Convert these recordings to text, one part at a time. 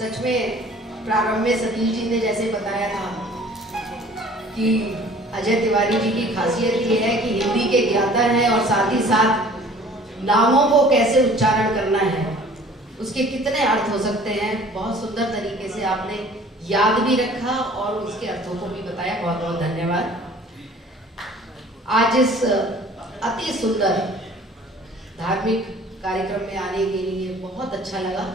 सच में प्रारंभ में सतीश जी ने जैसे बताया था कि अजय तिवारी जी की खासियत ये है कि हिंदी के ज्ञाता हैं और साथ ही साथ नामों को कैसे उच्चारण करना है, उसके कितने अर्थ हो सकते हैं, बहुत सुंदर तरीके से आपने याद भी रखा और उसके अर्थों को भी बताया। बहुत बहुत धन्यवाद। आज इस अति सुंदर धार्मिक कार्यक्रम में आने के लिए बहुत अच्छा लगा।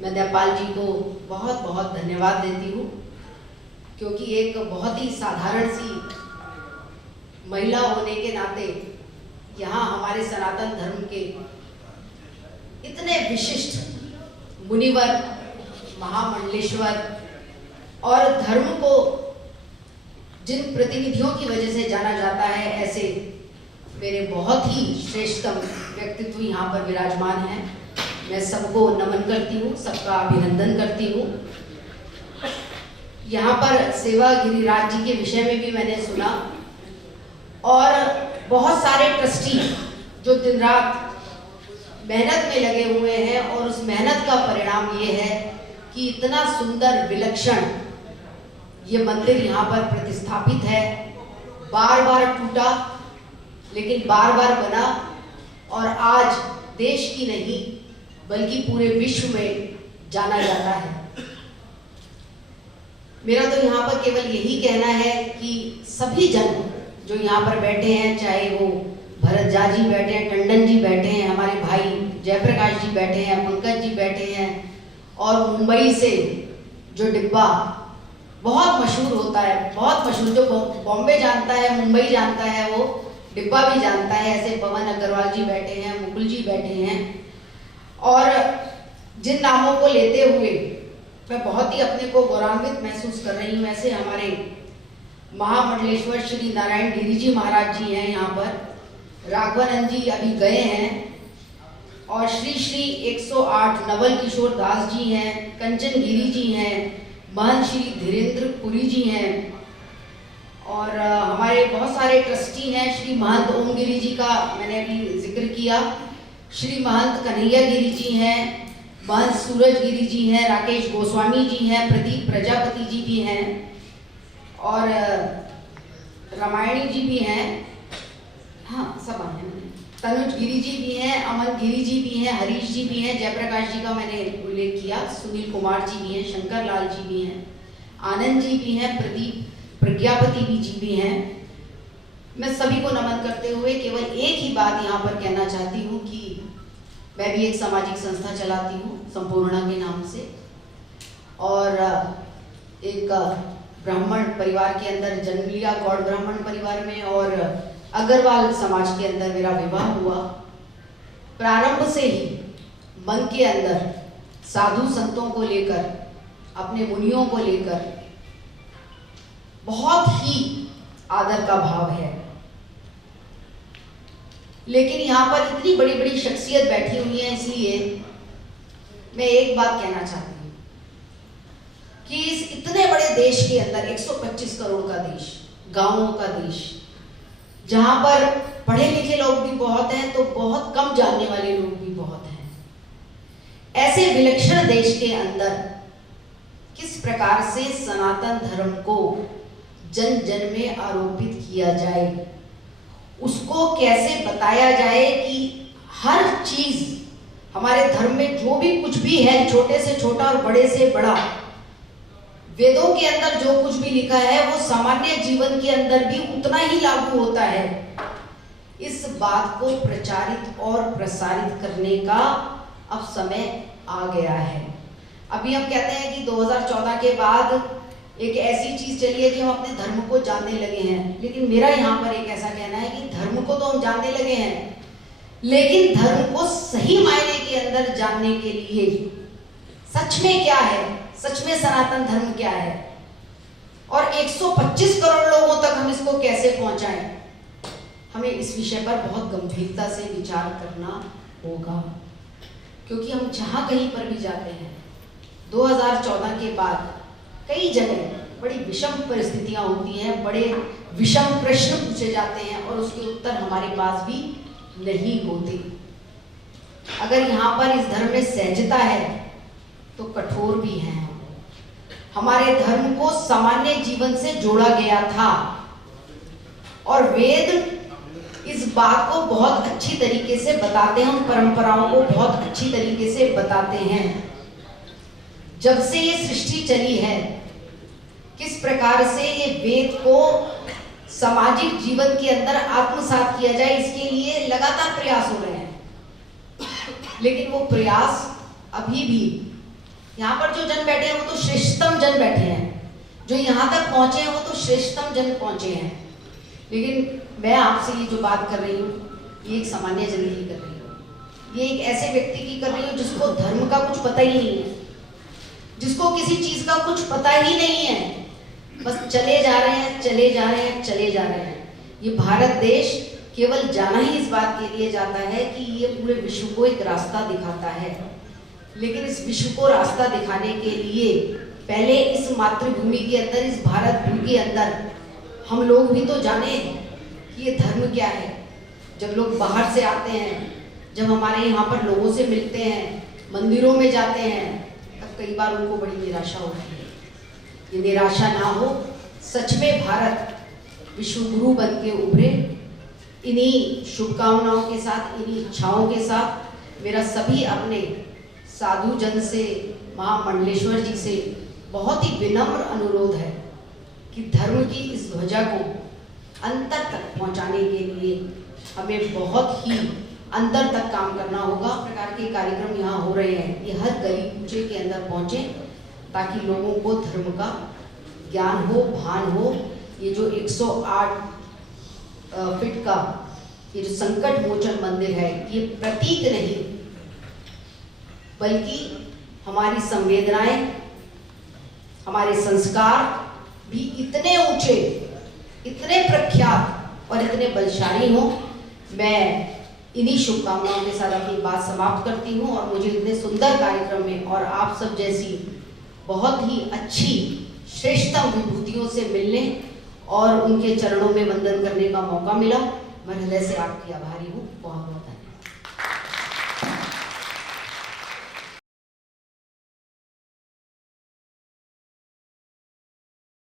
मैं नेपाल जी को बहुत बहुत धन्यवाद देती हूँ, क्योंकि एक बहुत ही साधारण सी महिला होने के नाते यहाँ हमारे सनातन धर्म के इतने विशिष्ट मुनिवर, महामंडलेश्वर और धर्म को जिन प्रतिनिधियों की वजह से जाना जाता है, ऐसे मेरे बहुत ही श्रेष्ठतम व्यक्तित्व यहाँ पर विराजमान हैं। मैं सबको नमन करती हूँ, सबका अभिनंदन करती हूँ। यहाँ पर सेवा गिरिराज जी के विषय में भी मैंने सुना और बहुत सारे ट्रस्टी जो दिन रात मेहनत में लगे हुए हैं और उस मेहनत का परिणाम ये है कि इतना सुंदर विलक्षण ये मंदिर यहाँ पर प्रतिस्थापित है। बार बार टूटा लेकिन बार बार बना और आज देश की नहीं बल्कि पूरे विश्व में जाना जाता है। मेरा तो यहाँ पर केवल यही कहना है कि सभी जन जो यहाँ पर बैठे हैं, चाहे वो भरत झा जी बैठे हैं, टंडन जी बैठे हैं, हमारे भाई जयप्रकाश जी बैठे हैं, पंकज जी बैठे हैं, और मुंबई से जो डिब्बा बहुत मशहूर होता है, बहुत मशहूर, जो बॉम्बे जानता है, मुंबई जानता है, वो डिब्बा भी जानता है। ऐसे पवन अग्रवाल जी बैठे हैं, मुकुल जी बैठे हैं, और जिन नामों को लेते हुए मैं बहुत ही अपने को गौरवान्वित महसूस कर रही हूँ। ऐसे हमारे महामंडलेश्वर श्री नारायण गिरी जी महाराज जी हैं यहाँ पर, राघवानंद जी अभी गए हैं, और श्री श्री 108 नवल किशोर दास जी हैं, कंचन गिरी जी हैं, महंत श्री धीरेन्द्र पुरी जी हैं, और हमारे बहुत सारे ट्रस्टी हैं। श्री महंत ओम गिरी जी का मैंने अभी जिक्र किया, श्री महंत कन्हैया गिरी जी हैं, महंत सूरज गिरी जी हैं, राकेश गोस्वामी जी हैं, प्रदीप प्रजापति जी भी हैं, और रामायणी जी भी हैं, हाँ सब आए हैं, तनुज गिरी जी भी हैं, अमन गिरी जी भी हैं, हरीश जी भी हैं, जयप्रकाश जी का मैंने उल्लेख किया, सुनील कुमार जी भी हैं, शंकर लाल जी भी हैं, आनंद जी भी हैं, प्रदीप प्रज्ञापति जी भी हैं। मैं सभी को नमन करते हुए केवल एक ही बात यहाँ पर कहना चाहती हूँ कि मैं भी एक सामाजिक संस्था चलाती हूँ संपूर्णा के नाम से, और एक ब्राह्मण परिवार के अंदर जन्म लिया, गौड़ ब्राह्मण परिवार में, और अग्रवाल समाज के अंदर मेरा विवाह हुआ। प्रारंभ से ही मन के अंदर साधु संतों को लेकर, अपने मुनियों को लेकर बहुत ही आदर का भाव है। लेकिन यहाँ पर इतनी बड़ी बड़ी शख्सियत बैठी हुई है, इसलिए मैं एक बात कहना चाहती हूँ कि इस इतने बड़े देश के अंदर, 125 करोड़ का देश, गांवों का देश, जहां पर पढ़े लिखे लोग भी बहुत हैं तो बहुत कम जानने वाले लोग भी बहुत हैं, ऐसे विलक्षण देश के अंदर किस प्रकार से सनातन धर्म को जन जन में आरोपित किया जाए, उसको कैसे बताया जाए कि हर चीज हमारे धर्म में जो भी कुछ भी है, छोटे से छोटा और बड़े से बड़ा, वेदों के अंदर जो कुछ भी लिखा है वो सामान्य जीवन के अंदर भी उतना ही लागू होता है। इस बात को प्रचारित और प्रसारित करने का अब समय आ गया है। अभी हम कहते हैं कि 2014 के बाद एक ऐसी चीज चली है कि हम अपने धर्म को जानने लगे हैं, लेकिन मेरा यहाँ पर एक ऐसा कहना है कि धर्म को तो हम जानने लगे हैं, लेकिन धर्म को सही मायने के अंदर जानने के लिए सच में क्या है, सच में सनातन धर्म क्या है, और 125 करोड़ लोगों तक हम इसको कैसे पहुंचाएं, हमें इस विषय पर बहुत गंभीरता से विचार करना होगा। क्योंकि हम जहां कहीं पर भी जाते हैं, 2014 के बाद कई जगह बड़ी विषम परिस्थितियां होती हैं, बड़े विषम प्रश्न पूछे जाते हैं और उसके उत्तर हमारे पास भी नहीं होते। अगर यहाँ पर इस धर्म में सहजता है तो कठोर भी हैं हम। हमारे धर्म को सामान्य जीवन से जोड़ा गया था और वेद इस बात को बहुत अच्छी तरीके से बताते हैं, उन परंपराओं को बहुत अच्छी तरीके से बताते हैं। जब से ये सृष्टि चली है, किस प्रकार से ये वेद को सामाजिक जीवन के अंदर आत्मसात किया जाए, इसके लिए लगातार प्रयास हो रहे हैं। लेकिन वो प्रयास अभी भी, यहाँ पर जो जन बैठे हैं वो तो श्रेष्ठतम जन बैठे हैं, जो यहाँ तक पहुंचे हैं वो तो श्रेष्ठतम जन पहुंचे हैं। लेकिन मैं आपसे ये जो बात कर रही हूँ, ये एक सामान्य जन की कर रही हूँ, ये एक ऐसे व्यक्ति की कर रही हूँ जिसको धर्म का कुछ पता ही नहीं है, जिसको किसी चीज का कुछ पता ही नहीं है, बस चले जा रहे हैं, चले जा रहे हैं, चले जा रहे हैं। ये भारत देश केवल जाना ही इस बात के लिए जाता है कि ये पूरे विश्व को एक रास्ता दिखाता है। लेकिन इस विश्व को रास्ता दिखाने के लिए पहले इस मातृभूमि के अंदर, इस भारत भूमि के अंदर हम लोग भी तो जाने कि ये धर्म क्या है। जब लोग बाहर से आते हैं, जब हमारे यहाँ पर लोगों से मिलते हैं, मंदिरों में जाते हैं, तब कई बार उनको बड़ी निराशा होती है। ये निराशा ना हो, सच में भारत विश्व गुरु बन के उभरे। इन्हीं शुभकामनाओं के साथ, इन्हीं इच्छाओं के साथ मेरा सभी अपने साधु जन से, महामंडलेश्वर जी से बहुत ही विनम्र अनुरोध है कि धर्म की इस ध्वजा को अंतर तक पहुंचाने के लिए हमें बहुत ही अंदर तक काम करना होगा। प्रकार के कार्यक्रम यहाँ हो रहे हैं, ये हर गली कूचे के अंदर पहुंचे ताकि लोगों को धर्म का ज्ञान हो, भान हो। ये जो 108 फीट का ये जो संकट मोचन मंदिर है, ये प्रतीक नहीं बल्कि हमारी संवेदनाएं, हमारे संस्कार भी इतने ऊंचे, इतने प्रख्यात और इतने बलशाली हों। मैं इन्हीं शुभकामनाओं के साथ अपनी बात समाप्त करती हूँ और मुझे इतने सुंदर कार्यक्रम में और आप सब जैसी बहुत ही अच्छी श्रेष्ठतम विभूतियों से मिलने और उनके चरणों में वंदन करने का मौका मिला। मैं हृदय से आपकी आभारी हूँ। बहुत बहुत